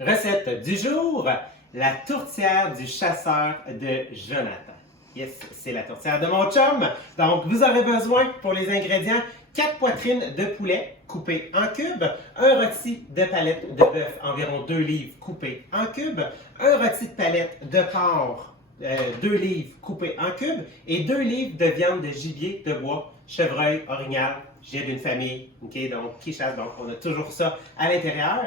Recette du jour, la tourtière du chasseur de Jonathan. Yes, c'est la tourtière de mon chum. Donc, vous aurez besoin pour les ingrédients 4 poitrines de poulet coupées en cubes, un rôti de palette de bœuf environ 2 livres coupé en cubes, un rôti de palette de porc 2 livres coupés en cubes et 2 livres de viande de gibier de bois, chevreuil, orignal. J'ai d'une famille, ok, donc qui chasse, donc on a toujours ça à l'intérieur.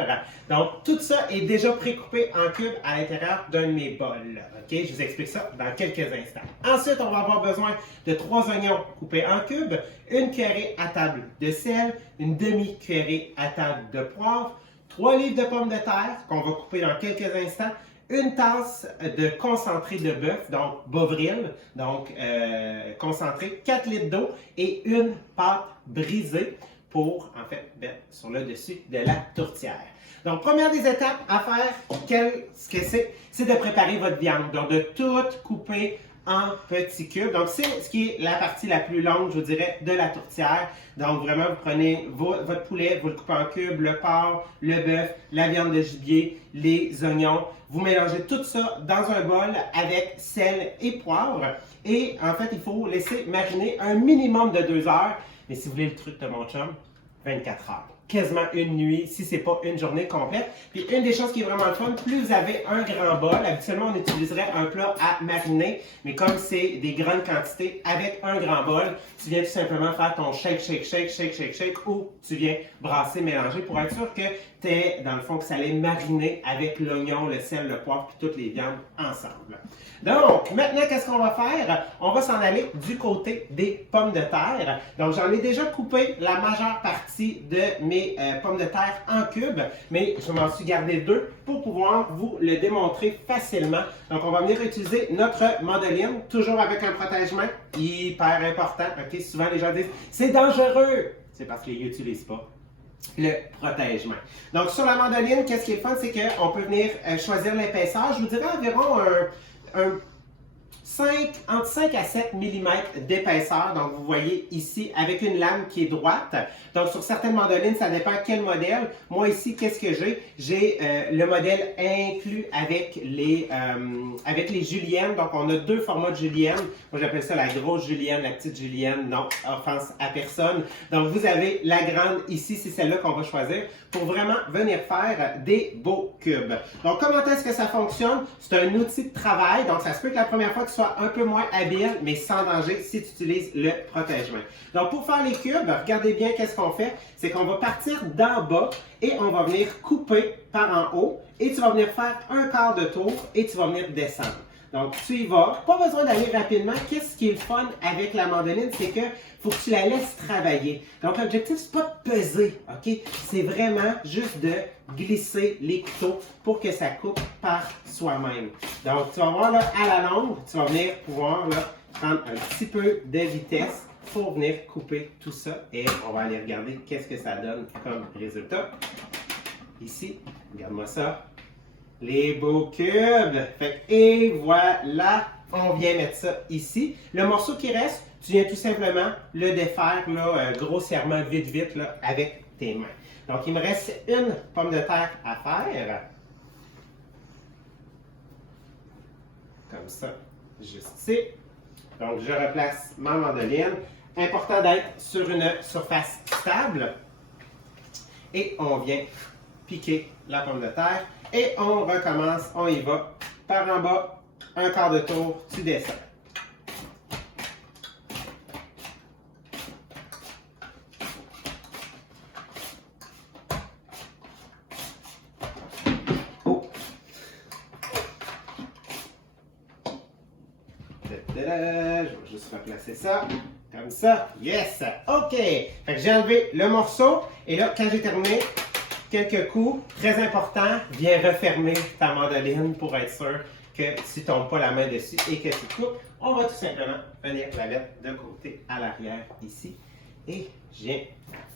Donc tout ça est déjà précoupé en cubes à l'intérieur d'un de mes bols. Ok, je vous explique ça dans quelques instants. Ensuite, on va avoir besoin de 3 oignons coupés en cubes, une cuillerée à table de sel, une demi-cuillerée à table de poivre, 3 livres de pommes de terre qu'on va couper dans quelques instants, une tasse de concentré de bœuf, donc bovril, donc concentré, 4 litres d'eau et une pâte brisée pour, en fait, mettre sur le dessus de la tourtière. Donc, première des étapes à faire, ce que c'est de préparer votre viande. Donc, de tout couper en petits cubes. Donc, c'est ce qui est la partie la plus longue, je vous dirais, de la tourtière. Donc, vraiment, vous prenez votre poulet, vous le coupez en cubes, le porc, le bœuf, la viande de gibier, les oignons. Vous mélangez tout ça dans un bol avec sel et poivre. Et en fait, il faut laisser mariner un minimum de 2 heures. Mais si vous voulez le truc de mon chum, 24 heures. Quasiment une nuit, si ce n'est pas une journée complète. Puis une des choses qui est vraiment le fun, plus vous avez un grand bol, habituellement on utiliserait un plat à mariner, mais comme c'est des grandes quantités, avec un grand bol, tu viens tout simplement faire ton shake, ou tu viens brasser, mélanger pour être sûr que tu es, dans le fond, que ça allait mariner avec l'oignon, le sel, le poivre, puis toutes les viandes ensemble. Donc, maintenant, qu'est-ce qu'on va faire? On va s'en aller du côté des pommes de terre. Donc, j'en ai déjà coupé la majeure partie de mes pommes de terre en cubes, mais je m'en suis gardé 2 pour pouvoir vous le démontrer facilement. Donc, on va venir utiliser notre mandoline, toujours avec un protège-main, hyper important. Ok, souvent les gens disent « c'est dangereux ». C'est parce qu'ils n'utilisent pas le protège-main. Donc, sur la mandoline, qu'est-ce qui est le fun, c'est qu'on peut venir choisir l'épaisseur. Je vous dirais environ entre 5 à 7 mm d'épaisseur. Donc, vous voyez ici, avec une lame qui est droite. Donc, sur certaines mandolines, ça dépend quel modèle. Moi, ici, qu'est-ce que j'ai? J'ai le modèle inclus avec les juliennes. Donc, on a 2 formats de julienne. Moi, j'appelle ça la grosse julienne, la petite julienne. Non, offense à personne. Donc, vous avez la grande ici, c'est celle-là qu'on va choisir pour vraiment venir faire des beaux cubes. Donc, comment est-ce que ça fonctionne? C'est un outil de travail. Donc, ça se peut que la première fois, tu sois un peu moins habile, mais sans danger si tu utilises le protège-main. Donc, pour faire les cubes, regardez bien qu'est-ce qu'on fait. C'est qu'on va partir d'en bas et on va venir couper par en haut et tu vas venir faire un quart de tour et tu vas venir descendre. Donc, tu y vas. Pas besoin d'aller rapidement. Qu'est-ce qui est le fun avec la mandoline? C'est que faut que tu la laisses travailler. Donc, l'objectif, c'est pas de peser, OK? C'est vraiment juste de glisser les couteaux pour que ça coupe par soi-même. Donc, tu vas voir, là, à la longue, tu vas venir pouvoir là, prendre un petit peu de vitesse pour venir couper tout ça. Et on va aller regarder qu'est-ce que ça donne comme résultat. Ici, regarde-moi ça. Les beaux cubes. Fait que, et voilà, on vient mettre ça ici. Le morceau qui reste, tu viens tout simplement le défaire là, grossièrement, vite, là, avec tes mains. Donc, il me reste une pomme de terre à faire. Comme ça, juste ici. Donc, je replace ma mandoline. Important d'être sur une surface stable. Et on vient piquer la pomme de terre. Et on recommence, on y va. Par en bas, un quart de tour, tu descends. Oh. Je vais juste replacer ça. Comme ça. Yes! OK! Fait que j'ai enlevé le morceau. Et là, quand j'ai terminé, quelques coups, très important, viens refermer ta mandoline pour être sûr que tu ne tombes pas la main dessus et que tu coupes. On va tout simplement venir la mettre de côté à l'arrière ici. Et je viens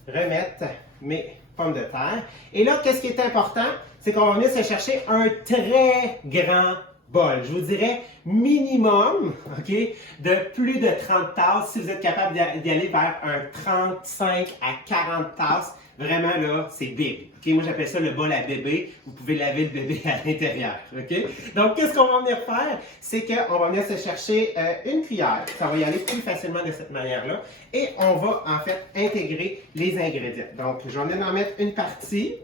remettre mes pommes de terre. Et là, qu'est-ce qui est important? C'est qu'on va venir se chercher un très grand bol. Je vous dirais minimum, OK, de plus de 30 tasses. Si vous êtes capable d'y aller vers un 35 à 40 tasses, Vraiment, là, c'est big. OK? Moi, j'appelle ça le bol à bébé. Vous pouvez laver le bébé à l'intérieur. OK? Donc, qu'est-ce qu'on va venir faire? C'est qu'on va venir se chercher une cuillère. Ça va y aller plus facilement de cette manière-là. Et on va, en fait, intégrer les ingrédients. Donc, je vais venir en mettre une partie.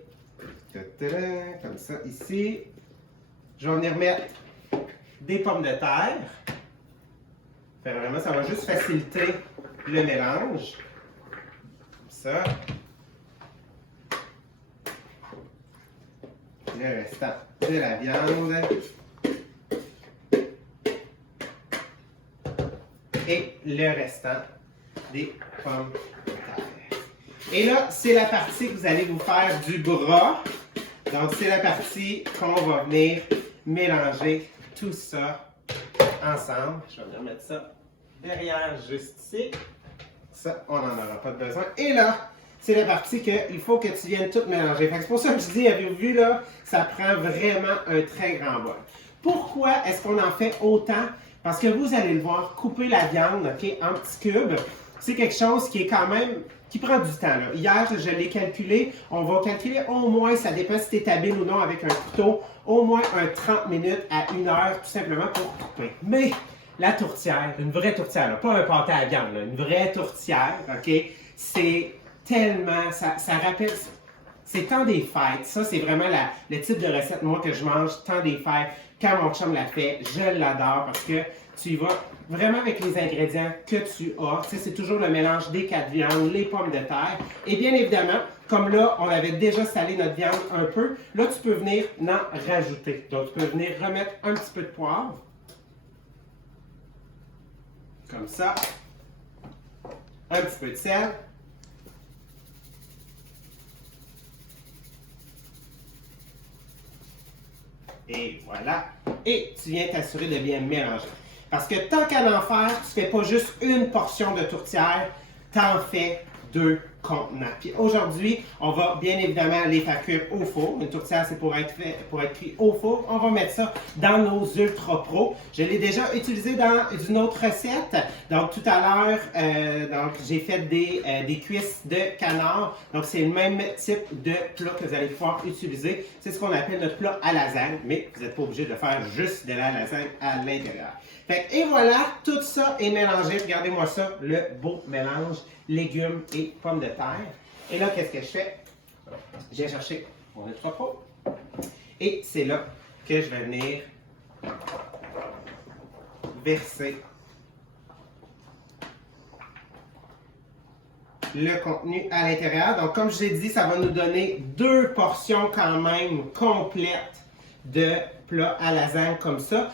Comme ça, ici. Je vais venir mettre des pommes de terre. Fait vraiment, ça va juste faciliter le mélange. Comme ça. Le restant de la viande. Et le restant des pommes de terre. Et là, c'est la partie que vous allez vous faire du bras. Donc, c'est la partie qu'on va venir mélanger tout ça ensemble. Je vais venir mettre ça derrière, juste ici. Ça, on n'en aura pas besoin. Et là, c'est la partie qu'il faut que tu viennes tout mélanger. C'est pour ça que je dis, avez-vous vu là, ça prend vraiment un très grand bol. Pourquoi est-ce qu'on en fait autant? Parce que vous allez le voir, couper la viande, OK, en petits cubes, c'est quelque chose qui est quand même, qui prend du temps. Là. Hier, je l'ai calculé. On va calculer au moins, ça dépend si tu es habile ou non avec un couteau, au moins un 30 minutes à 1 heure, tout simplement pour couper. Mais la tourtière, une vraie tourtière, là, pas un pâté à viande, là, une vraie tourtière, OK, c'est tellement, ça rappelle, c'est temps des fêtes. Ça, c'est vraiment le type de recette, moi, que je mange temps des fêtes. Quand mon chum l'a fait, je l'adore parce que tu y vas vraiment avec les ingrédients que tu as. Tu sais, c'est toujours le mélange des 4 viandes, les pommes de terre. Et bien évidemment, comme là, on avait déjà salé notre viande un peu, là, tu peux venir en rajouter. Donc, tu peux venir remettre un petit peu de poivre. Comme ça. Un petit peu de sel. Et voilà. Et tu viens t'assurer de bien mélanger. Parce que tant qu'à en faire, tu ne fais pas juste une portion de tourtière, tu en fais 2 contenants. Puis aujourd'hui, on va bien évidemment les faire cuire au four. Une tourtière, c'est pour être cuit au four. On va mettre ça dans nos Ultra Pro. Je l'ai déjà utilisé dans une autre recette. Donc tout à l'heure, j'ai fait des cuisses de canard. Donc c'est le même type de plat que vous allez pouvoir utiliser. C'est ce qu'on appelle notre plat à lasagne, mais vous n'êtes pas obligé de faire juste de la lasagne à l'intérieur. Et voilà, tout ça est mélangé. Regardez-moi ça, le beau mélange légumes et pommes de terre. Et là, qu'est-ce que je fais? Je viens chercher mon Ultra Pro. Et c'est là que je vais venir verser le contenu à l'intérieur. Donc, comme je l'ai dit, ça va nous donner 2 portions quand même complètes de plat à lasagne comme ça.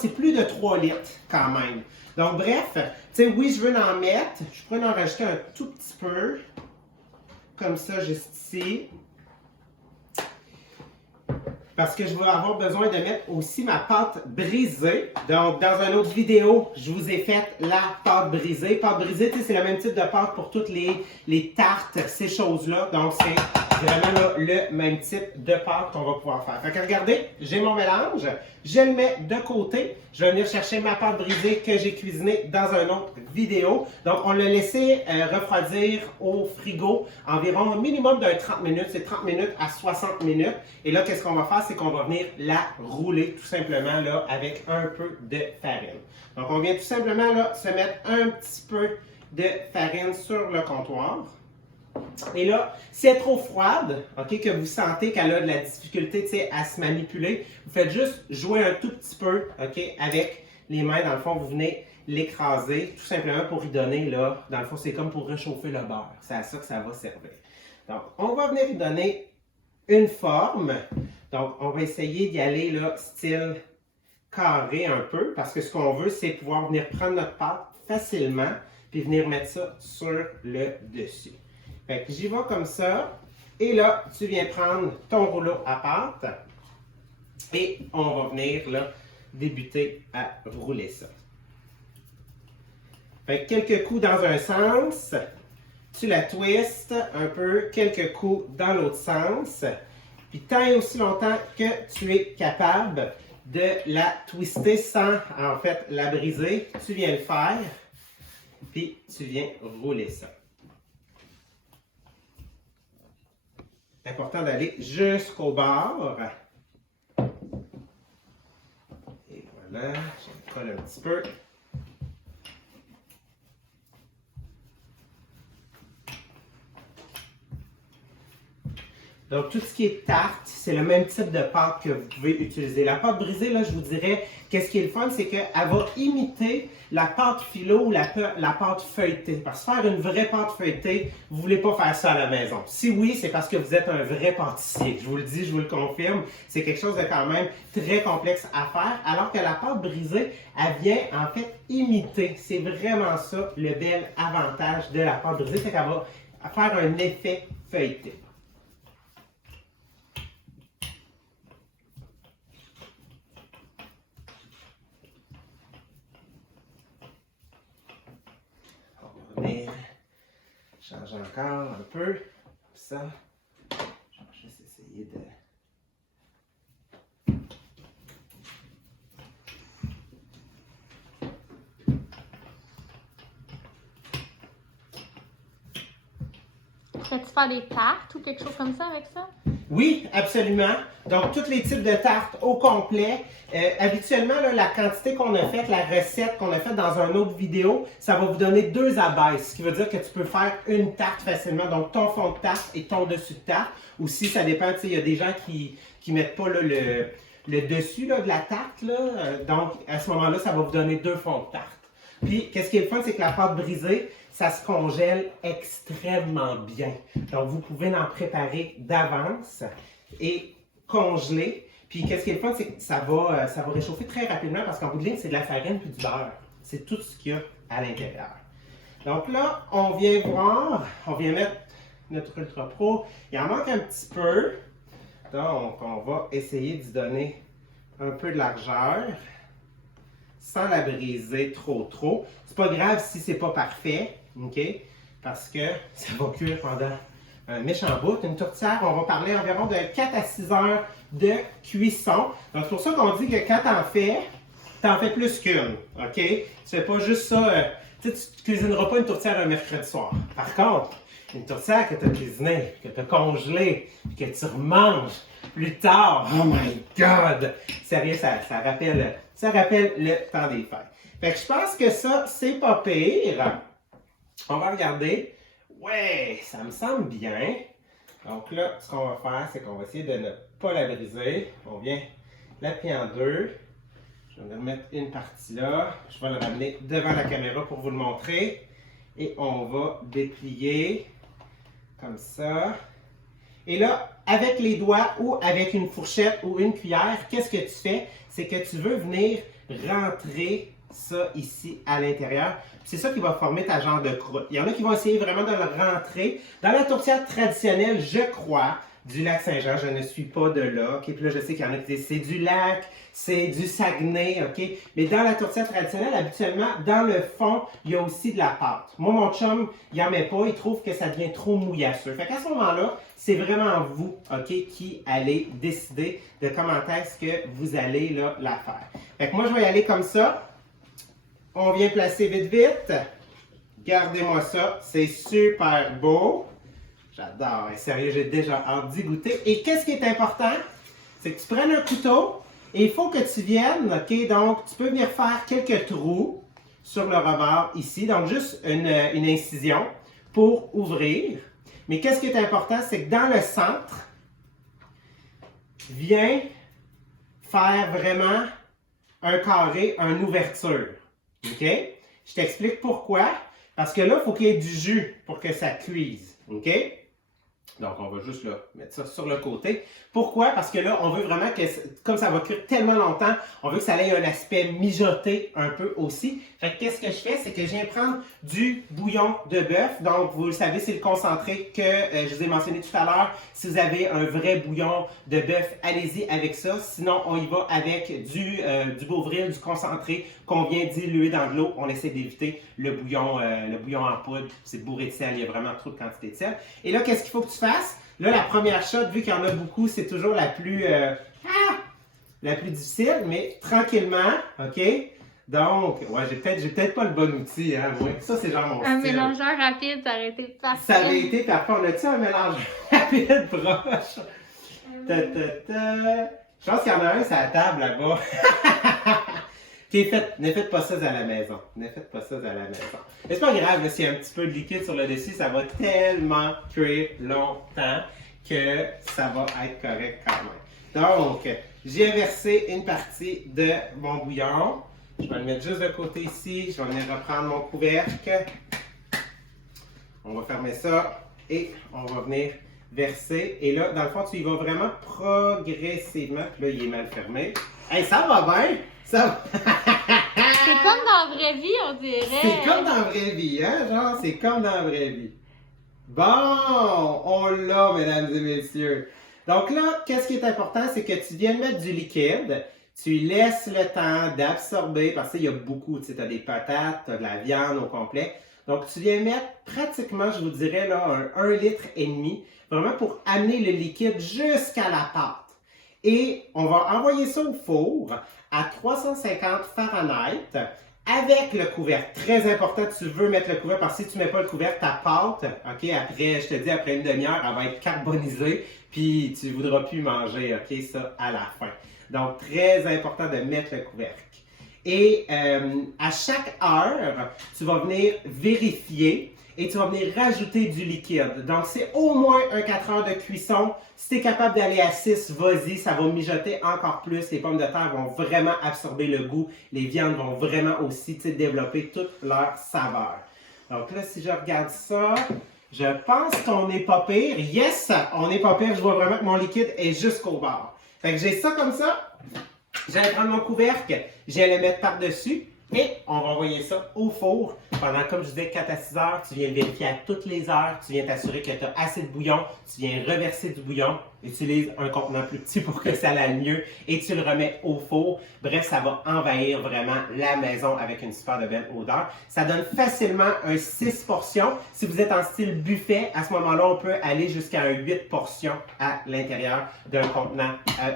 C'est plus de 3 litres quand même. Donc bref, tu sais, oui, je veux en mettre. Je pourrais en rajouter un tout petit peu. Comme ça, juste ici. Parce que je vais avoir besoin de mettre aussi ma pâte brisée. Donc, dans une autre vidéo, je vous ai fait la pâte brisée. Pâte brisée, c'est le même type de pâte pour toutes les tartes, ces choses-là. Donc, c'est vraiment là, le même type de pâte qu'on va pouvoir faire. Fait que regardez, j'ai mon mélange. Je le mets de côté. Je vais venir chercher ma pâte brisée que j'ai cuisinée dans une autre vidéo. Donc, on l'a laissé refroidir au frigo environ un minimum d'un 30 minutes. C'est 30 minutes à 60 minutes. Et là, qu'est-ce qu'on va faire? C'est qu'on va venir la rouler tout simplement là avec un peu de farine. Donc, on vient tout simplement là se mettre un petit peu de farine sur le comptoir. Et là, si elle est trop froide, ok, que vous sentez qu'elle a de la difficulté à se manipuler, vous faites juste jouer un tout petit peu ok, avec les mains. Dans le fond, vous venez l'écraser tout simplement pour y donner, là, dans le fond, c'est comme pour réchauffer le beurre. C'est à ça que ça va servir. Donc, on va venir y donner une forme. Donc, on va essayer d'y aller là, style carré un peu, parce que ce qu'on veut, c'est pouvoir venir prendre notre pâte facilement, puis venir mettre ça sur le dessus. Fait que j'y vais comme ça, et là, tu viens prendre ton rouleau à pâte, et on va venir là, débuter à rouler ça. Fait que quelques coups dans un sens, tu la twistes un peu, quelques coups dans l'autre sens, puis tant et aussi longtemps que tu es capable de la twister sans, en fait, la briser, tu viens le faire, puis tu viens rouler ça. Important d'aller jusqu'au bord. Et voilà, je colle un petit peu. Donc, tout ce qui est tarte, c'est le même type de pâte que vous pouvez utiliser. La pâte brisée, là, je vous dirais, qu'est-ce qui est le fun, c'est qu'elle va imiter la pâte philo ou la pâte feuilletée. Parce que faire une vraie pâte feuilletée, vous ne voulez pas faire ça à la maison. Si oui, c'est parce que vous êtes un vrai pâtissier. Je vous le dis, je vous le confirme. C'est quelque chose de quand même très complexe à faire. Alors que la pâte brisée, elle vient en fait imiter. C'est vraiment ça le bel avantage de la pâte brisée, c'est qu'elle va faire un effet feuilleté. Change encore un peu, comme ça. Je vais juste essayer de... Pourrais-tu faire des tartes ou quelque chose comme ça avec ça? Oui, absolument. Donc, tous les types de tartes au complet. Habituellement, là, la quantité qu'on a faite, la recette qu'on a faite dans une autre vidéo, ça va vous donner 2 abaisses, ce qui veut dire que tu peux faire une tarte facilement. Donc, ton fond de tarte et ton dessus de tarte. Ou si ça dépend, tu sais, il y a des gens qui mettent pas là, le dessus là, de la tarte. Là. Donc, à ce moment-là, ça va vous donner 2 fonds de tarte. Puis, qu'est-ce qui est le fun, c'est que la pâte brisée, ça se congèle extrêmement bien. Donc, vous pouvez en préparer d'avance et congeler. Puis, qu'est-ce qui est le fun, c'est que ça va réchauffer très rapidement parce qu'en bout de ligne, c'est de la farine puis du beurre. C'est tout ce qu'il y a à l'intérieur. Donc là, on vient voir, on vient mettre notre Ultra Pro. Il en manque un petit peu. Donc, on va essayer d'y donner un peu de largeur sans la briser trop. C'est pas grave si c'est pas parfait, ok? Parce que ça va cuire pendant un méchant bout. Une tourtière, on va parler environ de 4 à 6 heures de cuisson. Donc c'est pour ça qu'on dit que quand t'en fais plus qu'une, ok? Tu fais pas juste ça, tu cuisineras pas une tourtière un mercredi soir. Par contre, une tourtière que tu as cuisinée, que tu as congelée, que tu remanges plus tard, oh my God! Sérieux, ça rappelle le temps des fêtes. Fait que je pense que ça, c'est pas pire. On va regarder. Ouais, ça me semble bien. Donc là, ce qu'on va faire, c'est qu'on va essayer de ne pas la briser. On vient la plier en deux. Je vais remettre une partie là. Je vais le ramener devant la caméra pour vous le montrer. Et on va déplier comme ça. Et là, avec les doigts ou avec une fourchette ou une cuillère, qu'est-ce que tu fais? C'est que tu veux venir rentrer ça ici à l'intérieur. C'est ça qui va former ta genre de croûte. Il y en a qui vont essayer vraiment de le rentrer. Dans la tourtière traditionnelle, je crois, du lac Saint-Jean, je ne suis pas de là. Okay? Puis là, je sais qu'il y en a qui disent c'est du lac, c'est du Saguenay, ok? Mais dans la tourtière traditionnelle, habituellement, dans le fond, il y a aussi de la pâte. Moi, mon chum, il n'en met pas, il trouve que ça devient trop mouillasseux. Fait qu'à ce moment-là, c'est vraiment vous, ok, qui allez décider de comment est-ce que vous allez là, la faire. Fait que moi, je vais y aller comme ça. On vient placer vite. Regardez-moi ça, c'est super beau. J'adore, sérieux, j'ai déjà hâte d'y goûter. Et qu'est-ce qui est important? C'est que tu prennes un couteau et il faut que tu viennes, ok? Donc, tu peux venir faire quelques trous sur le rebord ici. Donc, juste une incision pour ouvrir. Mais qu'est-ce qui est important? C'est que dans le centre, viens faire vraiment un carré, une ouverture. OK? Je t'explique pourquoi. Parce que là, il faut qu'il y ait du jus pour que ça cuise. OK? Donc, on va juste là, mettre ça sur le côté. Pourquoi? Parce que là, on veut vraiment que, comme ça va cuire tellement longtemps, on veut que ça ait un aspect mijoté un peu aussi. Fait que qu'est-ce que je fais? C'est que je viens prendre du bouillon de bœuf. Donc, vous le savez, c'est le concentré que je vous ai mentionné tout à l'heure. Si vous avez un vrai bouillon de bœuf, allez-y avec ça. Sinon, on y va avec du Beauvril, du concentré qu'on vient diluer dans de l'eau. On essaie d'éviter le bouillon en poudre. C'est bourré de sel, il y a vraiment trop de quantité de sel. Et là, qu'est-ce qu'il faut que tu fasses? Là, la première shot, vu qu'il y en a beaucoup, c'est toujours la plus difficile, mais tranquillement, OK? Donc, ouais, j'ai peut-être pas le bon outil, hein, moi. Ça, c'est genre mon Un style. mélangeur rapide, ça aurait été parfait. Ça avait été parfait. On a-tu un mélange rapide proche? Ta, ta, ta. Je pense qu'il y en a un sur la table là-bas. Ne faites pas ça à la maison. Ne faites pas ça à la maison. Mais c'est pas grave, s'il y a un petit peu de liquide sur le dessus, ça va tellement cuire longtemps que ça va être correct quand même. Donc, j'ai versé une partie de mon bouillon. Je vais le mettre juste de côté ici. Je vais venir reprendre mon couvercle. On va fermer ça et on va venir verser. Et là, dans le fond, tu y vas vraiment progressivement. Puis là, il est mal fermé. Hey, ça va bien! Ça va. C'est comme dans la vraie vie, on dirait. C'est comme dans la vraie vie, hein? Genre, c'est comme dans la vraie vie. Bon, on l'a, mesdames et messieurs. Donc là, qu'est-ce qui est important, c'est que tu viens mettre du liquide, tu laisses le temps d'absorber, parce qu'il y a beaucoup, tu sais, as des patates, tu as de la viande au complet. Donc, tu viens mettre pratiquement, je vous dirais, là, un 1,5 litre, vraiment pour amener le liquide jusqu'à la pâte. Et on va envoyer ça au four à 350 Fahrenheit avec le couvercle. Très important, tu veux mettre le couvercle parce que si tu ne mets pas le couvercle, ta pâte, ok, après, je te dis, après une demi-heure, elle va être carbonisée, puis tu ne voudras plus manger, ok, ça à la fin. Donc, très important de mettre le couvercle. Et à chaque heure, tu vas venir vérifier et tu vas venir rajouter du liquide. Donc, c'est au moins un 4 heures de cuisson. Si tu es capable d'aller à 6, vas-y, ça va mijoter encore plus. Les pommes de terre vont vraiment absorber le goût. Les viandes vont vraiment aussi développer toute leur saveur. Donc là, si je regarde ça, je pense qu'on n'est pas pire. Yes, on n'est pas pire. Je vois vraiment que mon liquide est jusqu'au bord. Fait que j'ai ça comme ça. J'allais prendre mon couvercle, j'allais le mettre par-dessus et on va envoyer ça au four pendant, comme je disais, 4 à 6 heures. Tu viens le vérifier à toutes les heures. Tu viens t'assurer que tu as assez de bouillon. Tu viens reverser du bouillon. Utilise un contenant plus petit pour que ça aille mieux et tu le remets au four. Bref, ça va envahir vraiment la maison avec une super de belle odeur. Ça donne facilement un 6 portions. Si vous êtes en style buffet, à ce moment-là, on peut aller jusqu'à un 8 portions à l'intérieur d'un contenant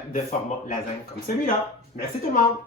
de format lasagne comme celui-là. Merci tout le monde!